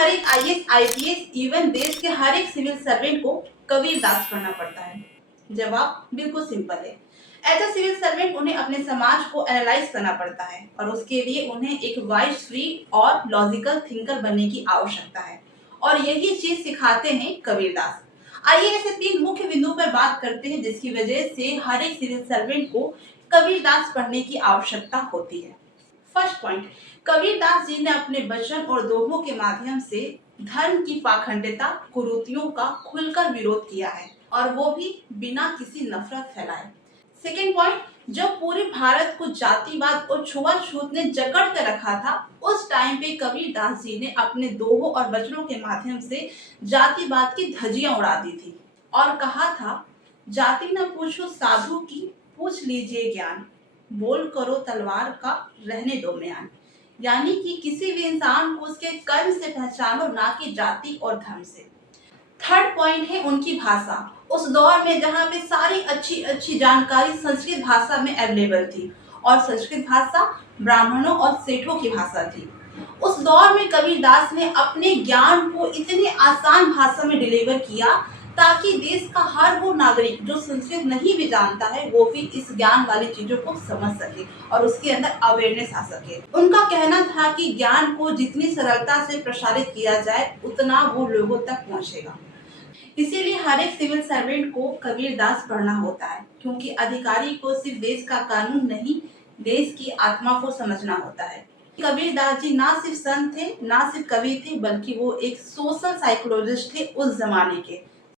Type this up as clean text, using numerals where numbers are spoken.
हर एक IAS IPS even देश के हर एक सिविल सर्वेंट को कबीर दास पढ़ना पड़ता है? जवाब बिल्कुल सिंपल है। एज अ सिविल सर्वेंट उन्हें अपने समाज को एनालाइज करना पड़ता है और उसके लिए उन्हें एक वाइज फ्री और लॉजिकल थिंकर बनने की आवश्यकता है और यही चीज सिखाते हैं कबीर दास। आइए ऐसे 3 मुख्य बिंदुओं पर बात करते हैं जिसकी वजह से हर एक सिविल सर्वेंट को कबीर दास पढ़ने की आवश्यकता होती है। फर्स्ट पॉइंट, कबीर दास जी ने अपने वचन और दोहों के माध्यम से धर्म की पाखंडिता कुरीतियों का खुलकर विरोध किया है और वो भी बिना किसी नफरत फैलाए। सेकेंड पॉइंट, जब पूरे भारत को जातिवाद और छुआछूत ने जकड़ कर रखा था उस टाइम पे कबीर दास जी ने अपने दोहों और वचनों के माध्यम से जातिवाद की धज्जियां उड़ा दी थी और कहा था, जाति न पूछो साधु की, पूछ लीजिए ज्ञान, बोल करो तलवार का, रहने दो म्यान। यानी कि किसी भी इंसान को उसके कर्म से पहचानो, ना कि जाति और धर्म से। थर्ड पॉइंट है उनकी भाषा। उस दौर में जहाँ पे सारी अच्छी अच्छी जानकारी संस्कृत भाषा में अवेलेबल थी और संस्कृत भाषा ब्राह्मणों और सेठों की भाषा थी। उस दौर में कबीर दास ने अपने ज्ञान को इतने आसान भाषा में डिलीवर किया ताकि देश का हर वो नागरिक जो संस्कृत नहीं भी जानता है वो भी इस ज्ञान वाली चीजों को समझ सके और उसके अंदर अवेयरनेस आ सके। उनका कहना था कि ज्ञान को जितनी सरलता से प्रसारित किया जाए उतना वो लोगों तक पहुंचेगा। इसीलिए हर एक सिविल सर्वेंट को कबीर दास पढ़ना होता है क्योंकि अधिकारी को सिर्फ देश का कानून नहीं, देश की आत्मा को समझना होता है। कबीर दास जी ना सिर्फ संत थे, ना सिर्फ कवि थे, बल्कि वो एक सोशल साइकोलॉजिस्ट थे उस जमाने के।